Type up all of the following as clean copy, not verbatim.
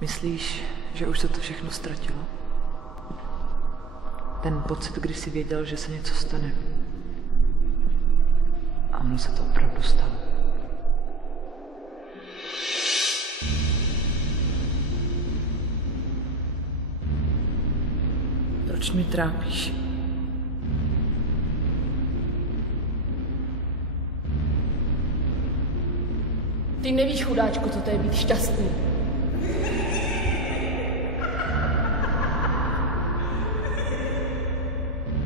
Myslíš, že už se to všechno ztratilo? Ten pocit, kdy jsi věděl, že se něco stane. A ono se to opravdu stalo. Proč mě trápíš? Ty nevíš, chudáčku, co to je být šťastný.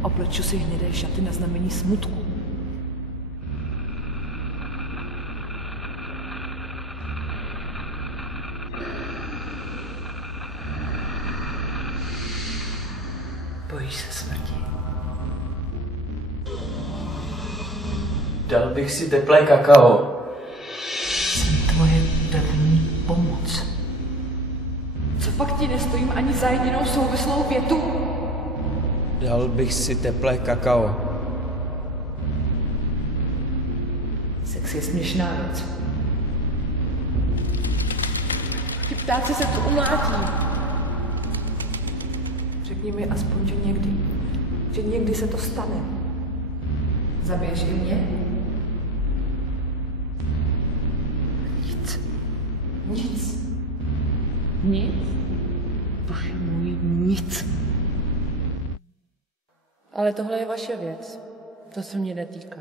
Obleču si hnědé šaty na znamení smutku. Bojíš se smrti? Dal bych si teplé kakao. Jsem tvoje první pomoc. Co pak ti nestojím ani za jedinou souvislou větu? Dal bych si teplé kakao. Sex je směšná věc. Ti ptáci se tu umlátí. Řekni mi aspoň, že někdy se to stane. Zabiješ i mě? Nic. Nic. Nic? Bože můj, nic. Ale tohle je vaše věc. To se mě netýká.